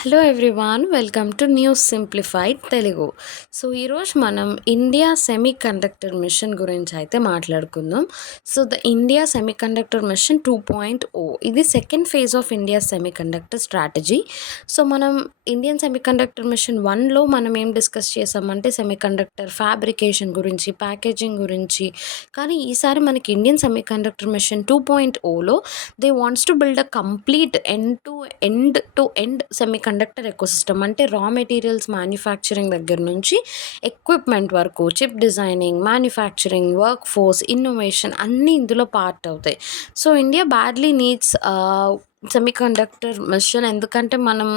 Hello everyone, welcome to news simplified Telugu. So ఈరోజు మనం India semiconductor mission గురించి అయితే మాట్లాడుకుందాం. So the India semiconductor mission 2.0 ఇది second phase of India semiconductor strategy. So మనం Indian semiconductor mission 1లో మనం ఏం డిస్కస్ చేసామంటే సెమీ కండక్టర్ ఫ్యాబ్రికేషన్ గురించి, ప్యాకేజింగ్ గురించి. కానీ ఈసారి మనకి ఇండియన్ సెమీ కండక్టర్ మిషన్ 2.0లో they wants to build a complete end semiconductor ecosystem. అంటే రా మెటీరియల్స్ మ్యానుఫ్యాక్చరింగ్ దగ్గర నుంచి ఎక్విప్మెంట్ వరకు, chip designing, manufacturing, work force, innovation అన్నీ ఇందులో పార్ట్ అవుతాయి. So India badly needs semiconductor machine. ఎందుకంటే మనం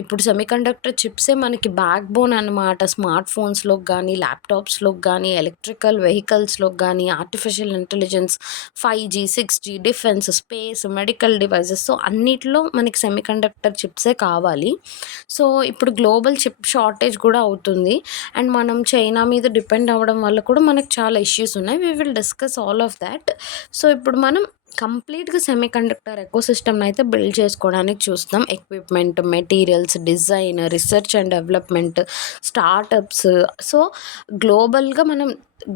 ఇప్పుడు సెమీకండక్టర్ చిప్సే మనకి బ్యాక్ బోన్ అనమాట. స్మార్ట్ ఫోన్స్లోకి కానీ, ల్యాప్టాప్స్లోకి కానీ, ఎలక్ట్రికల్ వెహికల్స్లోకి కానీ, artificial intelligence, 5G, 6G, defence, space, medical devices, so అన్నిట్లో మనకి సెమీకండక్టర్ చిప్సే కావాలి. సో ఇప్పుడు గ్లోబల్ చిప్ షార్టేజ్ కూడా అవుతుంది. అండ్ మనం చైనా మీద డిపెండ్ అవ్వడం వల్ల కూడా మనకు చాలా ఇష్యూస్ ఉన్నాయి. We will discuss all of that. So ఇప్పుడు మనం కంప్లీట్గా సెమీకండక్టర్ ఎకోసిస్టమ్ని అయితే బిల్డ్ చేసుకోవడానికి చూస్తాం. Equipment, materials, design, research and development, startups. So గ్లోబల్గా మనం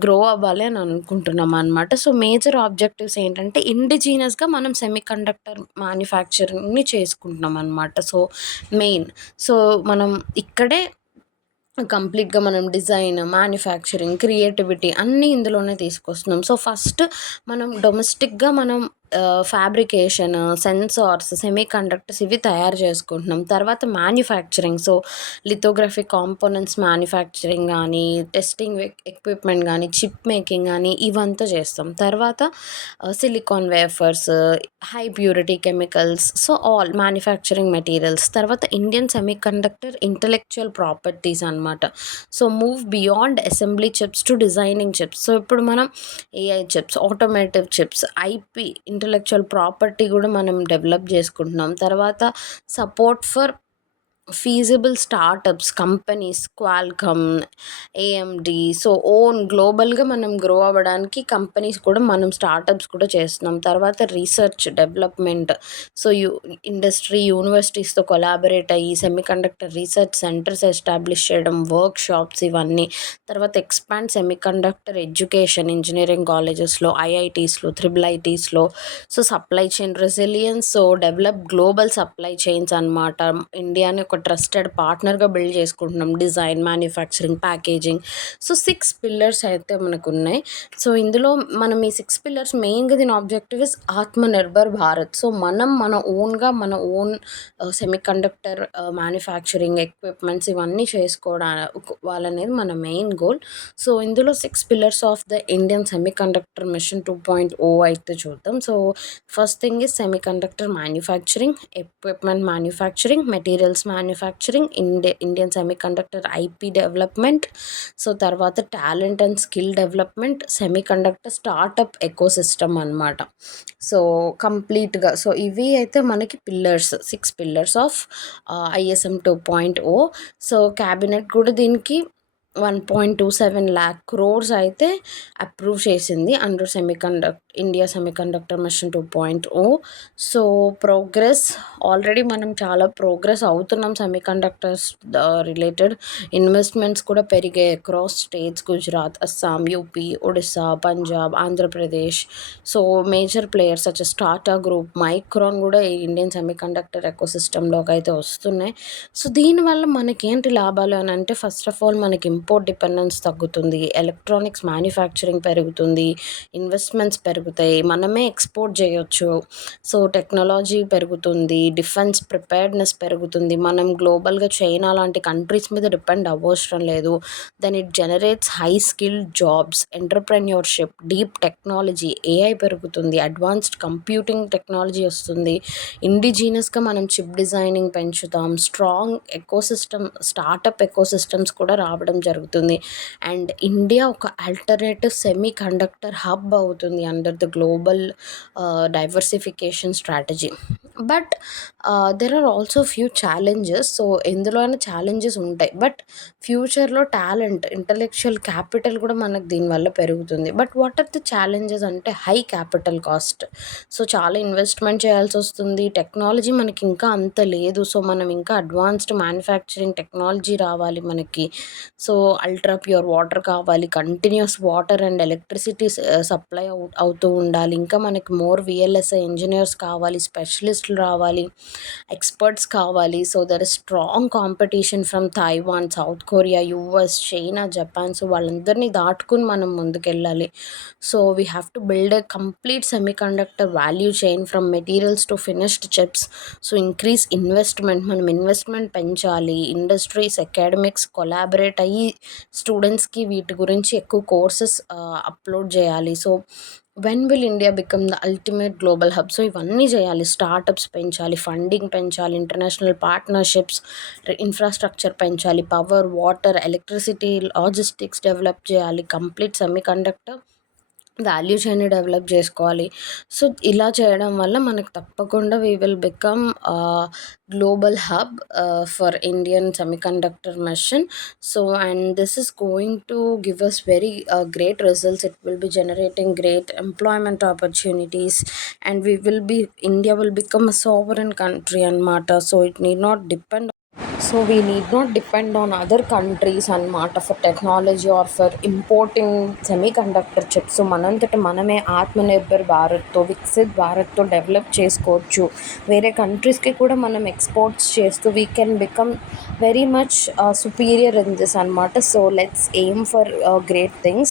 గ్రో అవ్వాలి అని అనుకుంటున్నాం అనమాట. సో మేజర్ ఆబ్జెక్టివ్స్ ఏంటంటే ఇండిజీనియస్గా మనం సెమీకండక్టర్ మ్యానుఫ్యాక్చరింగ్ని చేసుకుంటున్నాం అనమాట. సో మెయిన్, సో మనం ఇక్కడే కంప్లీట్గా మనం డిజైన్, మ్యానుఫ్యాక్చరింగ్, క్రియేటివిటీ అన్నీ ఇందులోనే తీసుకొస్తున్నాం. సో ఫస్ట్ మనం డొమెస్టిక్గా మనం ఫ్యాబ్రికేషన్, సెన్సార్స్, సెమీ కండక్టర్స్ ఇవి తయారు చేసుకుంటున్నాం. తర్వాత manufacturing, so lithography components manufacturing కానీ, టెస్టింగ్ ఎక్విప్మెంట్ కానీ, చిప్ మేకింగ్ కానీ ఇవంతా చేస్తాం. తర్వాత silicon wafers, high purity chemicals, so all manufacturing materials. తర్వాత Indian semiconductor intellectual properties అనమాట. So move beyond assembly chips to designing chips. So ఇప్పుడు మనం AI chips, automotive chips, IP intellectual property కూడా మనం డెవలప్ చేసుకుంటున్నాం. తర్వాత support for feasible startups, companies, Qualcomm, AMD. So own గ్లోబల్గా మనం grow అవ్వడానికి కంపెనీస్ కూడా మనం స్టార్టప్స్ కూడా చేస్తున్నాం. తర్వాత రీసెర్చ్ డెవలప్మెంట్, సో ఇండస్ట్రీ, యూనివర్సిటీస్తో కొలాబరేట్ అయ్యి సెమీకండక్టర్ రీసెర్చ్ సెంటర్స్ ఎస్టాబ్లిష్ చేయడం, వర్క్ షాప్స్ ఇవన్నీ. తర్వాత ఎక్స్పాండ్ సెమీకండక్టర్ ఎడ్యుకేషన్, ఇంజనీరింగ్ కాలేజెస్లో, ఐఐటీస్లో, త్రిబుల్ ఐటీస్లో. So supply chain resilience, so develop global supply chains అనమాట. ఇండియాని ఒక ట్రస్టెడ్ పార్ట్నర్గా బిల్డ్ చేసుకుంటున్నాం. Design, manufacturing, packaging. So 6 pillars అయితే మనకు ఉన్నాయి. సో ఇందులో మనం ఈ 6 పిల్లర్స్ మెయిన్గా దీని objective is Atmanirbhar Bharat. So మనం మన ఓన్ సెమీకండక్టర్ మ్యానుఫ్యాక్చరింగ్ ఎక్విప్మెంట్స్ ఇవన్నీ చేసుకోవడానికి మన మెయిన్ గోల్. సో ఇందులో 6 pillars of the Indian semiconductor mission 2.0 అయితే చూద్దాం. So first thing is semiconductor manufacturing, equipment manufacturing, materials manufacturing, Indian semiconductor IP development. So తర్వాత talent and skill development, semiconductor startup ecosystem అనమాట. So కంప్లీట్గా so ఇవి అయితే మనకి pillars, 6 pillars of ISM 2.0. So cabinet కూడా దీనికి 1.27 lakh crores అయితే approve చేసింది under India semiconductor mission 2.0. So progress already మనం చాలా ప్రోగ్రెస్ అవుతున్నాం. సెమీకండక్టర్స్ రిలేటెడ్ ఇన్వెస్ట్మెంట్స్ కూడా పెరిగాయి across states, Gujarat, Assam, UP, Odisha, Punjab, Andhra Pradesh. So major players such as Tata group, micron కూడా ఈ ఇండియన్ సెమీకండక్టర్ ఎకోసిస్టంలోకి అయితే వస్తున్నాయి. సో దీనివల్ల మనకేంటి లాభాలు అని అంటే, ఫస్ట్ ఆఫ్ ఆల్ మనకి ఇంపోర్ట్ డిపెండెన్స్ తగ్గుతుంది, ఎలక్ట్రానిక్స్ మ్యానుఫ్యాక్చరింగ్ పెరుగుతుంది, ఇన్వెస్ట్మెంట్స్ పెరుగుతాయి, మనమే ఎక్స్పోర్ట్ చేయొచ్చు. సో టెక్నాలజీ పెరుగుతుంది, డిఫెన్స్ ప్రిపేర్డ్నెస్ పెరుగుతుంది, మనం గ్లోబల్గా చైనా లాంటి కంట్రీస్ మీద డిపెండ్ అవ్వవసరం లేదు. Then it generates high skilled jobs, entrepreneurship, deep technology, AI పెరుగుతుంది, అడ్వాన్స్డ్ కంప్యూటింగ్ టెక్నాలజీ వస్తుంది, ఇండిజీనియస్గా మనం చిప్ డిజైనింగ్ పెంచుతాం, స్ట్రాంగ్ ఎకోసిస్టమ్, స్టార్టప్ ఎకోసిస్టమ్స్ కూడా రావడం జరుగుతుంది. అండ్ ఇండియా ఒక ఆల్టర్నేటివ్ సెమీ కండక్టర్ హబ్ అవుతుంది under the global diversification strategy. But there are also few challenges. So ఎందులోనైనా ఛాలెంజెస్ ఉంటాయి. బట్ ఫ్యూచర్‌లో టాలెంట్, ఇంటలెక్చువల్ క్యాపిటల్ కూడా మనకు దీనివల్ల పెరుగుతుంది. But what are the challenges అంటే హై క్యాపిటల్ కాస్ట్. సో చాలా ఇన్వెస్ట్‌మెంట్ చేయాల్సొస్తుంది. టెక్నాలజీ మనకి ఇంకా అంత లేదు. సో మనం ఇంకా అడ్వాన్స్డ్ మ్యానుఫ్యాక్చరింగ్ టెక్నాలజీ రావాలి మనకి. సో అల్ట్రా ప్యూర్ వాటర్ కావాలి. Continuous water and electricity supply అవుతూ ఉండాలి. ఇంకా మనకి మోర్ వీఎల్ఎస్ఐ ఇంజినీర్స్ కావాలి. స్పెషలిస్టులు రావాలి. ఎక్స్పర్ట్స్ కావాలి. So there is strong competition from Taiwan, south Korea, US, China, Japan. So వాళ్ళందరినీ దాటుకుని మనం ముందుకెళ్ళాలి. So we have to build a complete semiconductor value chain from materials to finished chips. So increase investment, మనం investment పెంచాలి. Industries, academics collaborate అయ్యి స్టూడెంట్స్కి వీటి గురించి ఎక్కువ కోర్సెస్ అప్లోడ్ చేయాలి. So when will India become the ultimate global hub? So ఇవన్నీ చేయాలి. స్టార్టప్స్ పెంచాలి, ఫండింగ్ పెంచాలి, ఇంటర్నేషనల్ పార్ట్నర్షిప్స్, ఇన్ఫ్రాస్ట్రక్చర్ పెంచాలి, power, water, electricity, logistics develop చేయాలి, complete semiconductor value chain develop చేసుకోవాలి. సో ఇలా చేయడం వల్ల మనకు తప్పకుండా we will become global hub for Indian semiconductor mission. So and this is going to give us very great results. It will be generating great employment opportunities, and India will become a sovereign country అన్నమాట. So it need not depend, so we need not depend on other countries అన్నమాట for technology or for importing semiconductor chips. మనంతట మనమే ఆత్మనిర్భర్ భారత్తో, వికసిత్ భారత్తో develop చేసుకోవచ్చు. వేరే కంట్రీస్కి కూడా మనం ఎక్స్పోర్ట్స్ చేస్తూ we can become very much superior in this అన్నమాట. So let's aim for great things.